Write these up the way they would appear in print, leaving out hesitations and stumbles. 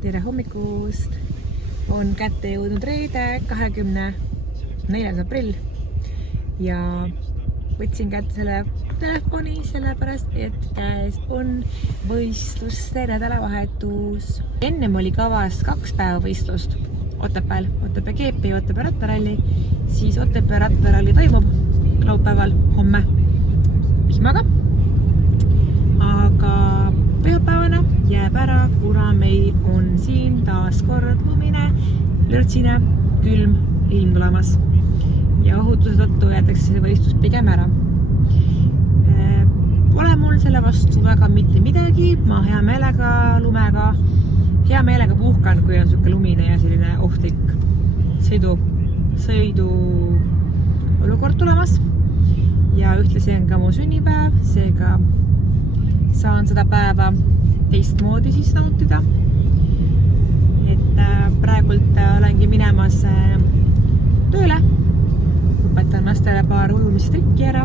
Tere hommikust! On kätte jõudnud reede 24. aprill ja võtsin kätte selle telefoni sellepärast, et käes on võistluste nädalavahetus. Ennem oli kavas 2 päeva võistlust Otepääl, Otepää GP ja Otepää rattaralli. Siis Otepää rattaralli toimub laupäeval homme vihmaga. Aga pühapäevana jääb ära, kuna meil on siin taas kord lumine, lörtsine, külm ilm tulemas ja ohutuse tõttu jäetakse see võistlus pigem ära. Pole mul selle vastu väga mitte midagi, ma hea meelega puhkan, kui on siuke lumine ja selline ohtlik sõidu olukord tulemas ja ühtlasi on ka mu sünnipäev, seega saan seda päeva teistmoodi siis nautida. Et praegult olengi minemas tööle. Õpetan lastele paar ujumistrikki ära.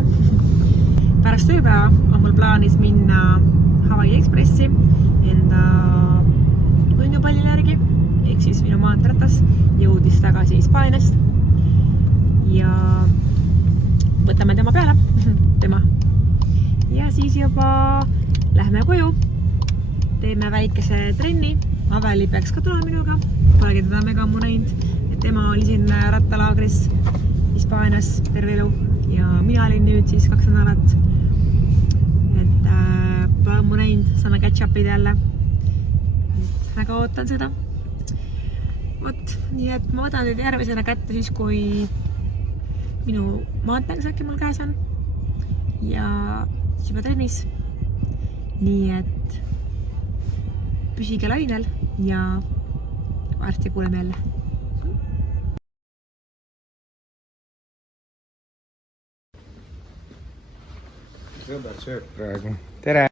Pärast tööpäeva on mul plaanis minna Hawaii Expressi enda võnnupallile järgi. Ehk siis minu maanteeratas jõudis tagasi Hispaaniast. Ja võtame tema peale. Ja siis juba lähme koju, teeme väikese trenni, Aveli peaks ka tulema minuga, polegi teda mega ammu näinud, et tema oli siin rattalaagris Hispaanias terve elu ja mina olin nüüd siis 2 nädalat, et pole ammu näinud, saame catch-up'id jälle, et väga ootan seda. Vot, nii et ma võtan teid järgmisena kätte siis, kui minu maanteeks äkki mul käes on ja siis juba trennis. Nii et püsige lainel ja varsti kuuleme jälle. Sõber sööb praegu. Tere!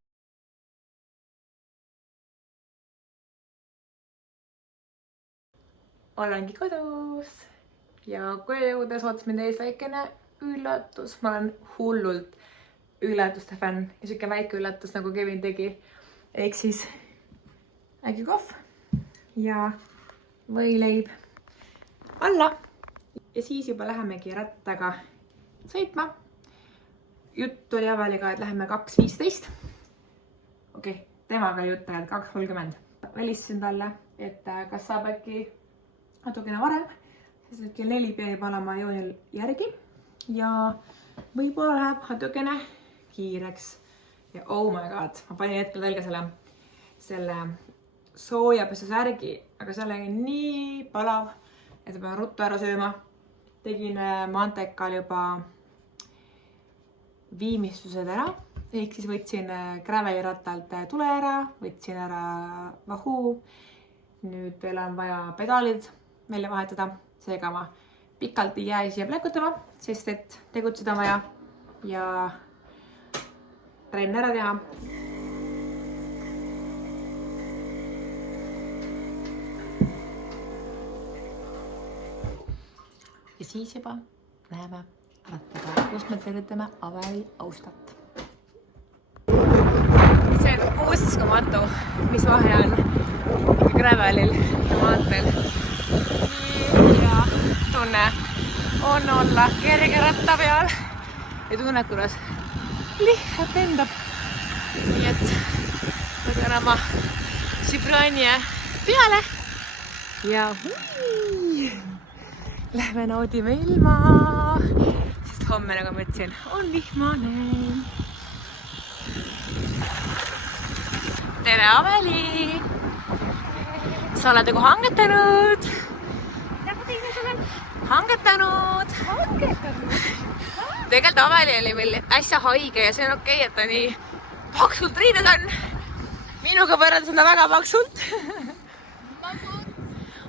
Olengi kodus ja koju jõudes ootas mind ees väikene üllatus. Ma olen hullult üllatuste fänn ja siuke väike üllatus nagu Kevin tegi. Ehk siis ägikohv ja võileib alla. Ja siis juba lähemegi rattaga sõitma. Jutt oli Aveliga, et läheme 2.15. Okei, temaga jutt ajal 2.30. Välistasin talle, et kas saab äkki natukene varem, sest kell 4 peab olema joonil järgi ja võib-olla läheb natukene kiireks ja oh my god, ma panin hetkel telga selle soojapesa särgi, aga seal oli nii palav, et ma pean ruttu ära sööma. Tegin mantekal juba viimistlused ära, ehk siis võtsin graveliratalt tule ära, võtsin ära vahu. Nüüd veel on vaja pedaalid välja vahetada, seega ma pikalt ei jää siia pläkutama, sest et tegutseda vaja ja trenn ära teha. Ja siis juba näeme rattaga, kus me tervitame Aveli Austat. See on uskumatu, mis vahe on gravelil ja maanteel. Nii hea tunne on olla kerge ratta peal ja tunne, kuidas lihtsalt lendab. Nii et võtan oma Sibranje peale ja lähme naudime ilma, sest homme, nagu ma ütlesin, on vihmane. Tere Aveli! Sa oled nagu hangetanud? Mida ma teine olen? Hangetanud! Tegelikult Aveli oli veel äsja haige ja see on okei, et ta nii paksult riides on. Minuga võrreldes on ta väga paksult.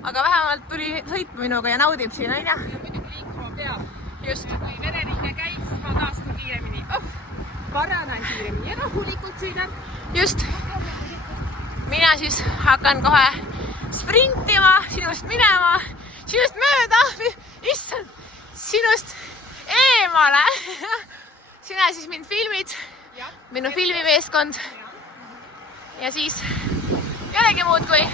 Aga vähemalt tuli sõitma minuga ja naudib siin, on ja? Ja muidugi liikuma peab. Just. Ja kui vereringe käib, siis ma taastun kiiremini. Paranen kiiremini ja rahulikult sõidan. Just. Mina siis hakkan kohe sprintima, sinust minema, sinust mööda, issand, sinust eemale. Sina siis mind filmid, minu filmimeeskond. Ja siis ei olegi muud kui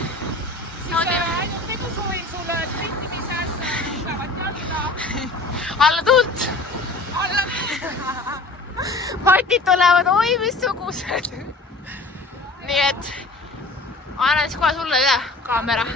alla tuld. Patid tulevad, oi missugused. Nii et annan siis kohe sulle üle kaamera.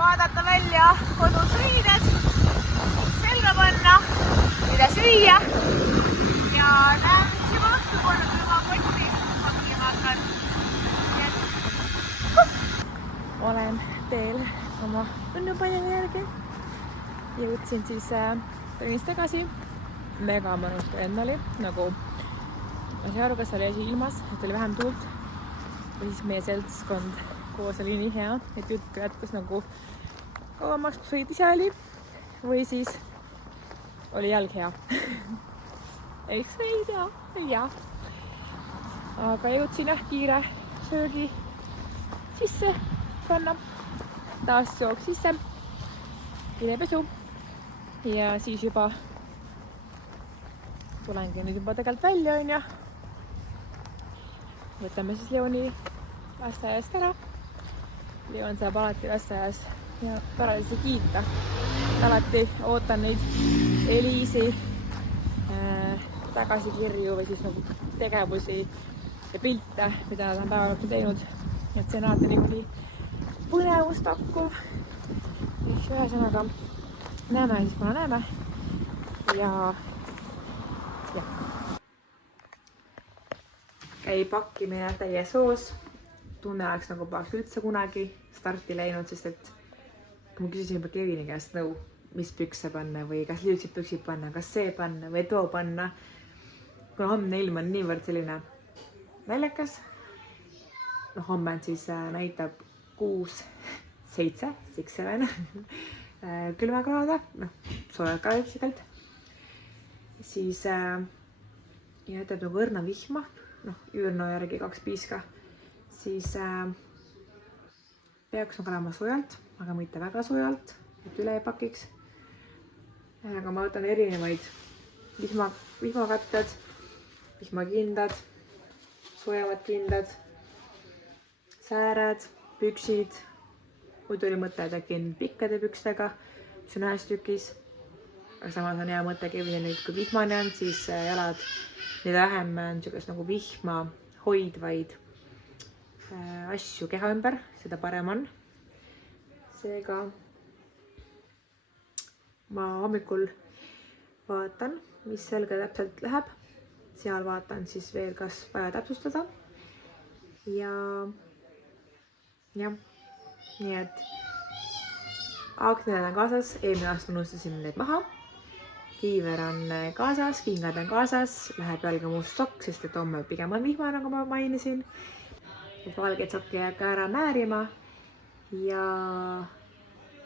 Vaadata välja kodus riided, selga panna, mida süüa ja näen, mis juba õhtu polnud juba kotti pakkima hakkan. Olen teel oma õnnepaljani järgi. Jõudsin siis trennist tagasi. Mega mõnus trenn oli, nagu ma sai aru, kas oli asi ilmas, et oli vähem tuult või siis meie seltskond koos oli nii hea, et jutt jätkus nagu kauemaks, kui sõit ise oli või siis oli jalg hea. Eks ei tea. Aga jõudsin kiire söögi sisse panna. Taas jook sisse, kilepesu ja siis juba tulengi nüüd juba tegelikult välja, on ju. Võtame siis Leoni lasteaiast ära. Leon saab alati lasteaias ja paralisi kiita. Alati ootan neid Eliisi tagasikirju või siis nagu tegevusi ja pilte, mida nad on päeva jooksul teinud. Et see on alati niimoodi põnevust pakkuv. Ühesõnaga näeme siis, kuna näeme. Ja käib pakkimine täies soos. Tunne oleks nagu poleks üldse kunagi starti läinud, sest et kui ma küsisin juba Kevini käest nõu, mis pükse panna või kas liutsed püksid panna, kas see panna või too panna. Kuna homne ilm on niivõrd selline naljakas. Homme siis näitab 6, 7, 6, 7 külmakraada, soojad ka üksikalt. Siis jätab nagu õrna vihma, üürno järgi 2 piiska. Siis peaks nagu olema soojalt, aga mitte väga soojalt, et üle ei pakiks. Aga ma võtan erinevaid vihmakattad, vihmakindad, soojavad kindad, sääred, püksid. Muidu oli mõte, et äkki pikkade pükstega, mis on ühes tükis. Aga samas on hea mõte Kevini nüüd, kui vihmane on, siis jalad, mida vähem on nagu vihma hoidvaid asju keha ümber, seda parem on. Seega ma hommikul vaatan, mis selga täpselt läheb. Seal vaatan siis veel, kas vaja täpsustada. Ja nii et aknad on kaasas, eelmine aasta unustasin need maha. Kiiver on kaasas, kingad on kaasas, läheb jalga must sokk, sest et homme pigem on vihma, nagu ma mainisin. Et valgeid sokki jääb ka ära määrima ja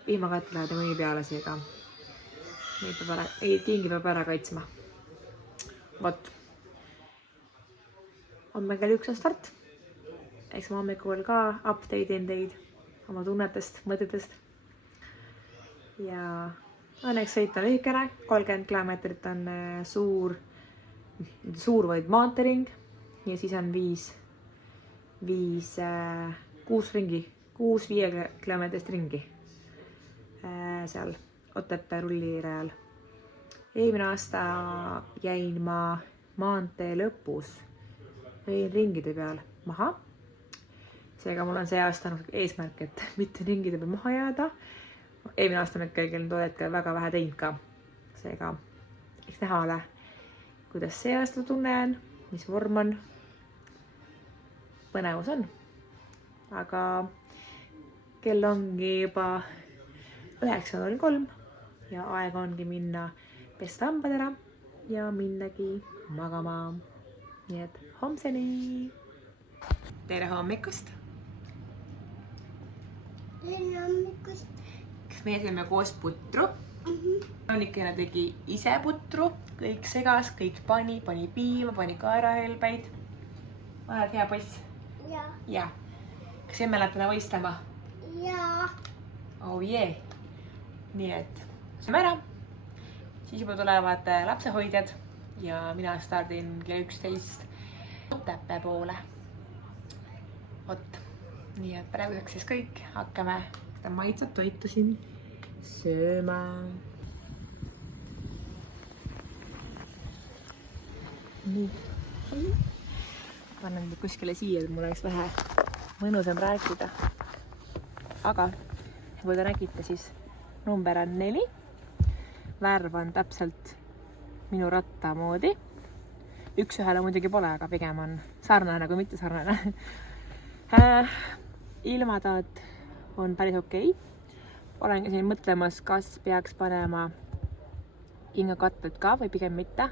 vihmakatt läheb mõni peale seega. Kingi peab ära kaitsma. Vot. Homme kell 1 on start. Eks ma hommikul ka update'in teid oma tunnetest, mõtetest. Ja õnneks sõit on lühikene, 30 kilomeetrit on suur vaid maantering ja siis on 6 kilomeetrist ringi seal Otepää rullirajal. Eelmine aasta jäin ma maantee lõpus, jäin ringide peal maha. Seega mul on see aasta eesmärk, et mitte ringide peal maha jääda. Eelmine aasta on ikkagi too väga vähe teinud ka. Seega eks näha ole, kuidas see aasta tunne on, mis vorm on. Põnevus on. Aga kell ongi juba 9:03 ja aeg ongi minna pesta hambad ära ja minnagi magama. Nii et homseni! Tere hommikust! Tere hommikust! Kas meie sõime koos putru? Annikene tegi ise putru, kõik segas, kõik pani piima, pani kaerahelbeid. Oled hea poiss? Jaa. Jaa. Kas emme läheb täna võistlema? Jaa. Oh jee. Nii et sõime ära. Siis juba tulevad lapsehoidjad ja mina stardin kell 11 Otepää poole. Vot. Nii et praeguseks siis kõik. Hakkame seda maitsat toitu siin sööma. Nii. Panen nüüd kuskile siia, et mul oleks vähe mõnusam rääkida. Aga kui te nägite, siis number on 4. Värv on täpselt minu ratta moodi. Üks ühele muidugi pole, aga pigem on sarnane kui mitte sarnane. Ilmataat on päris okei. Olengi siin mõtlemas, kas peaks panema hingakatted ka või pigem mitte.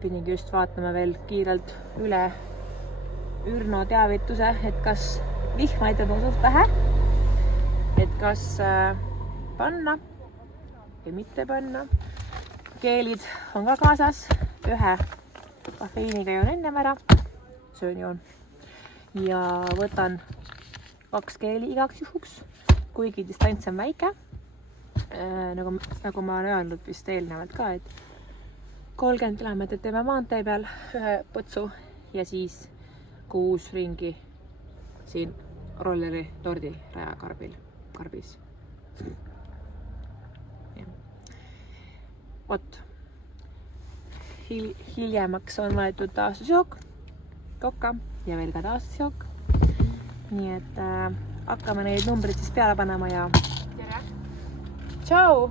Pidingi just vaatama veel kiirelt üle Ürno teavituse, et kas vihma aitab suht vähe, et kas panna või mitte panna. Keelid on ka kaasas, ühe kafeiiniga joon ennem ära, söön joon ja võtan 2 keeli igaks juhuks, kuigi distants on väike. Nagu ma olen öelnud vist eelnevalt ka, et 30 kilomeetrit teeme maantee peal ühe potsu ja siis 6 ringi siin rolleri tordi raja karbis. Vot. Hiljemaks on võetud taastusjook, kokka ja veel ka taastusjook. Nii et hakkame neid numbrid siis peale panema ja... Tere! Tšau!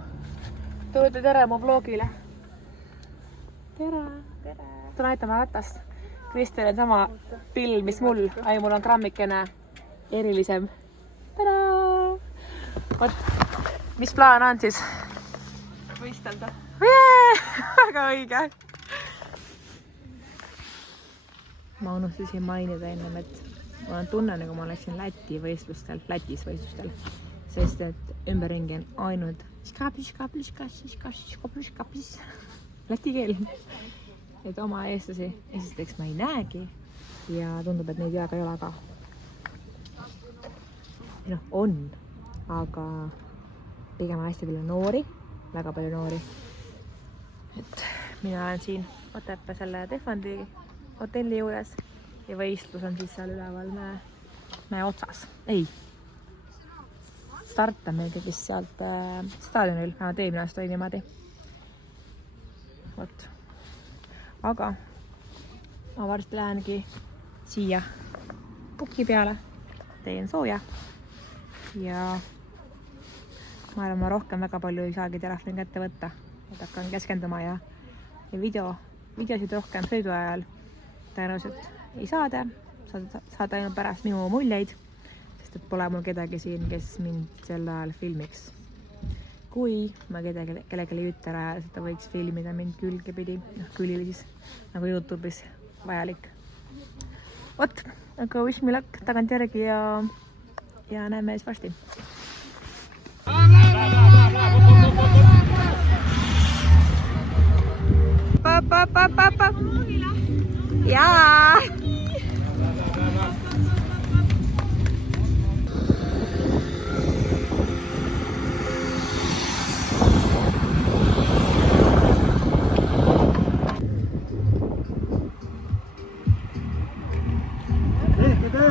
Tulete tere mu vlogile! Tere! Tere! Ta näitama ratast. Kristel on sama pill, mis mul. Ai, mul on grammikene erilisem. Tere! Vot, mis plaan on siis? Võistelda. Väga õige! Ma unustasin mainida ennem, et mul on tunne, nagu ma oleksin Lätis võistlustel, sest et ümberringi on ainult läti keel. Et oma eestlasi esiteks ma ei näegi ja tundub, et neid väga ei ole ka. On, aga pigem hästi palju noori, väga palju noori. Et mina olen siin Otepää selle Tehvandi hotelli juures ja võistlus on siis seal üleval mäe otsas. Ei, start on meil vist sealt staadionil, vähemalt eelmine aasta oli niimoodi. Vot. Aga ma varsti lähengi siia puki peale, teen sooja ja ma arvan, ma rohkem väga palju ei saagi telefoni kätte võtta, et hakkan keskenduma ja videosid rohkem sõidu ajal tõenäoliselt ei saada ainult pärast minu muljeid, sest et pole mul kedagi siin, kes mind sel ajal filmiks. Kui ma kellelegi ütle ajal, et ta võiks filmida mind külgepidi, külili siis nagu YouTube'is vajalik. Vot, aga wish me luck tagant järgi ja näeme siis varsti. Jaa!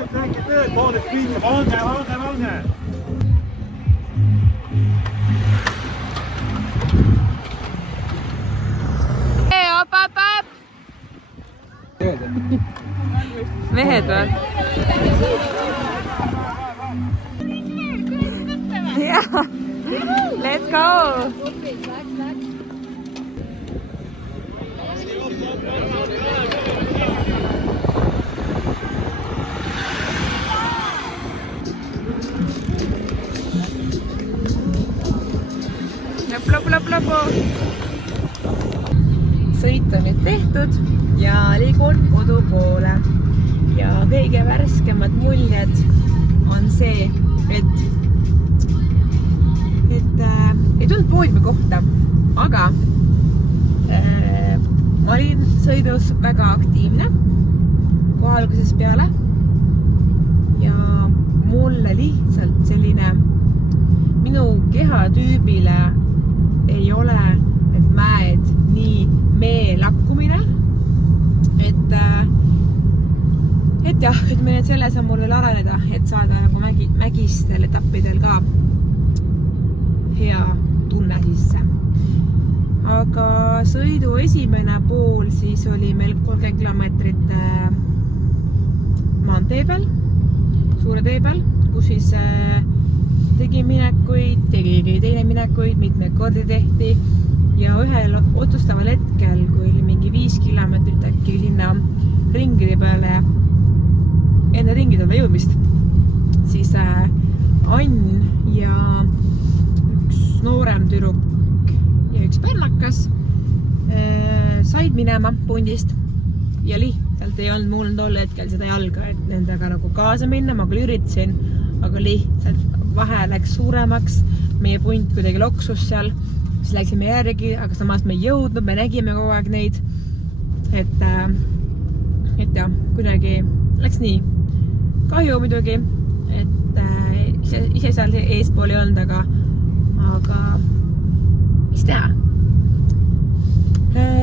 Tehke tööd, poolest kinni, valge! Mehed või? Jaa! Let's go! info. Sõit on nüüd tehtud ja liigun kodu poole. Ja kõige värskemad muljed on see, et ei tulnud poodiumi kohta, aga ma olin sõidus väga aktiivne kohe algusest peale ja mulle lihtsalt selline minu kehatüübile ei ole need mäed nii meelakkumine, et jah, ütleme, et selles on mul veel areneda, et saada nagu mägistel etappidel ka hea tunne sisse. Aga sõidu esimene pool siis oli meil 30 kilomeetrit maantee peal, suure tee peal, kus siis tegi minekuid, tegi teine minekuid, mitmeid kordi tehti ja ühel otsustaval hetkel, kui oli mingi 5 kilomeetrit äkki sinna ringide peale enne ringidele jõudmist, siis Ann ja üks noorem tüdruk ja üks pärnakas said minema pundist ja lihtsalt ei olnud mul tol hetkel seda jalga, et nendega nagu kaasa minna, ma küll üritasin, aga lihtsalt vahe läks suuremaks, meie punt kuidagi loksus seal, siis läksime järgi, aga samas me ei jõudnud, me nägime kogu aeg neid, et jah, kuidagi läks nii. Kahju muidugi, et ise seal eespool ei olnud, aga mis teha?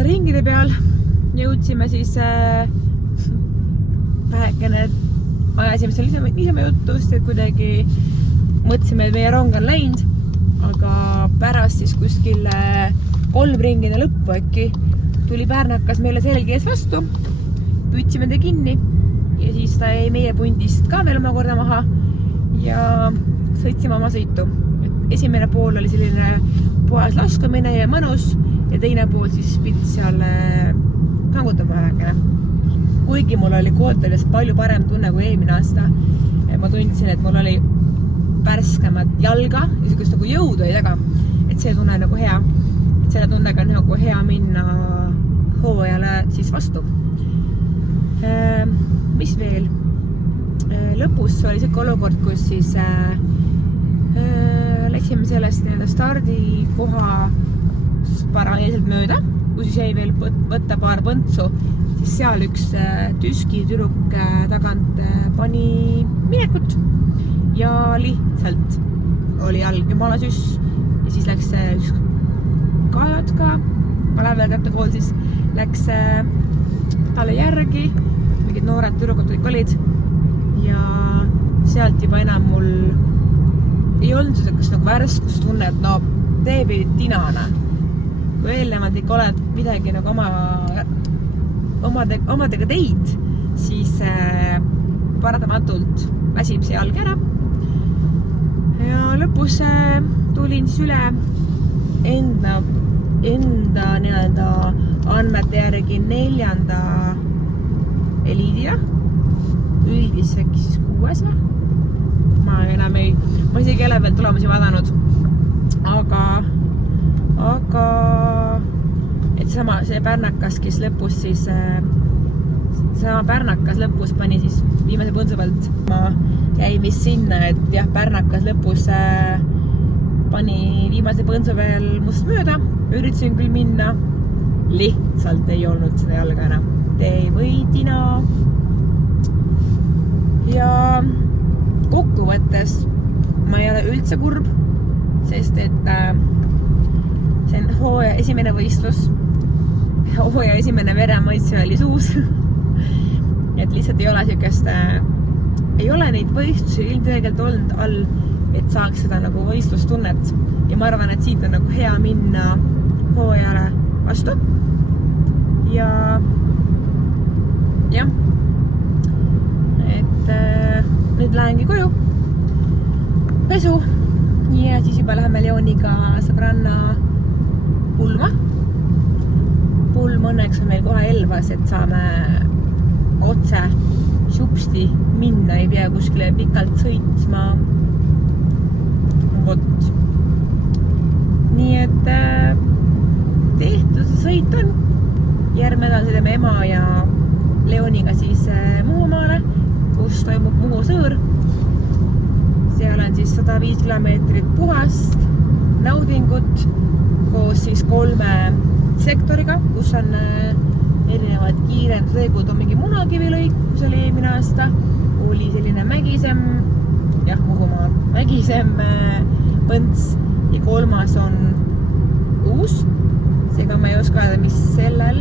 Ringide peal jõudsime siis vähekene ajasime seal niisama jutust, et kuidagi mõtlesime, et meie rong on läinud, aga pärast siis kuskil 3 ringide lõppu äkki tuli pärnakas meile selge ees vastu, püüdsime ta kinni ja siis ta jäi meie pundist ka veel omakorda maha ja sõitsime oma sõitu. Esimene pool oli selline puhas laskumine ja mõnus ja teine pool siis pidi seal hangutama vähekene. Kuigi mul oli kootelis palju parem tunne kui eelmine aasta. Ma tundsin, et mul oli värskemat jalga ja sellist nagu jõudu ei taga. Et see tunne nagu hea. Et selle tundega on nagu hea minna hooajale siis vastu. Mis veel? Lõpus oli selline olukord, kus siis läksime sellest stardikoha paralleelselt mööda, kus siis jäi veel võtta paar põntsu, siis seal üks tüski tüdruk tagant pani minekut ja lihtsalt oli jalg jumala süss ja siis läks üks Kajotka, Palevel Kaptakool siis läks talle järgi, mingid noored tüdrukud olid ja sealt juba enam mul ei olnud seda kas nagu värskustunne, et no teebi tinana. Kui eelnevalt ikka oled midagi nagu omadega teid, siis paratamatult väsib see jalg ära. Ja lõpus tulin siis üle enda nii-öelda andmete järgi 4. eliidina. Üldis äkki siis 6. Ma isegi ei ole veel tulemusi vaadanud. Aga et see pärnakas, kes lõpus siis sama pärnakas lõpus pani siis viimase põntsu pealt. Ma jäi mis sinna, et jah, pärnakas lõpus pani viimase põntsu veel must mööda. Üritasin küll minna, lihtsalt ei olnud seda jalga enam. Tee või tina. Ja kokkuvõttes ma ei ole üldse kurb, sest et see on hooaja esimene võistlus. Hooaja esimene veremaitse oli suus. Et lihtsalt ei ole sellist, ei ole neid võistlusi ilmselgelt olnud all, et saaks seda nagu võistlustunnet. Ja ma arvan, et siit on nagu hea minna hooajale vastu. Ja jah, et nüüd lähengi koju pesu ja siis juba läheme Leoniga sõbranna pulma. Pulm õnneks on meil kohe Elvas, et saame otse supsti minna, ei pea kuskile pikalt sõitma. Vot. Nii et tehtud see sõit on. Järgmine nädal sõidame ema ja Leoniga siis Muhumaale, kus toimub Muhu sõõr. Seal on siis 105 kilomeetrit puhast naudingut koos siis 3 sektoriga, kus on erinevad kiirendusõigud, on mingi Munakivilõik, kus oli eelmine aasta, oli selline mägisem, jah, Muhumaal, mägisem põnts ja 3. on uus, seega ma ei oska öelda, mis sellel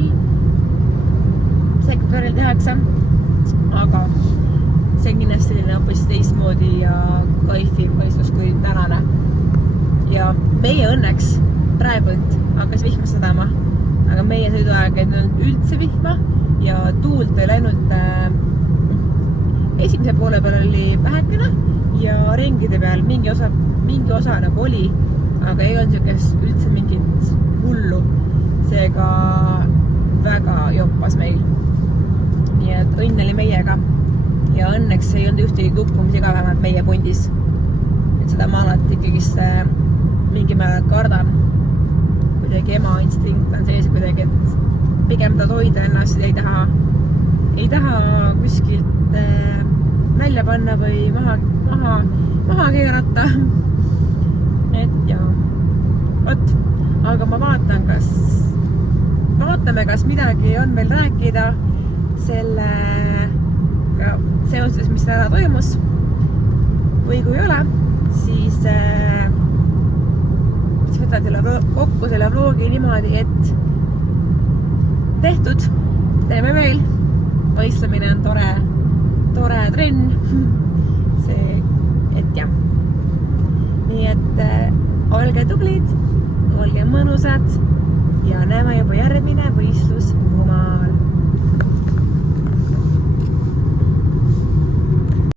sektoril tehakse, aga see on kindlasti selline hoopis teistmoodi ja kaifiv võistlus kui tänane. Ja meie õnneks praegult hakkas vihma sadama, aga meie sõiduaeg ei olnud üldse vihma ja tuult oli ainult esimese poole peal oli vähekene ja ringide peal mingi osa nagu oli, aga ei olnud üldse mingit hullu. Seega väga joppas meil. Nii et õnn oli meiega ja õnneks ei olnud ühtegi kukkumisi ka vähemalt meie pundis. Et seda ma alati ikkagist mingi määral kardan. Kuidagi ema instinkt on sees kuidagi, et pigem tahad hoida ennast ja ei taha kuskilt välja panna või maha keerata. Et jaa. Ot, aga ma vaatame, kas midagi on veel rääkida sellega seoses, mis täna toimus. Või kui ei ole, siis võtan selle kokku selle vlogi niimoodi, et tehtud, teeme veel. Võistlemine on tore trenn. See, et jah. Nii et olge tublid, olge mõnusad ja näeme juba järgmine või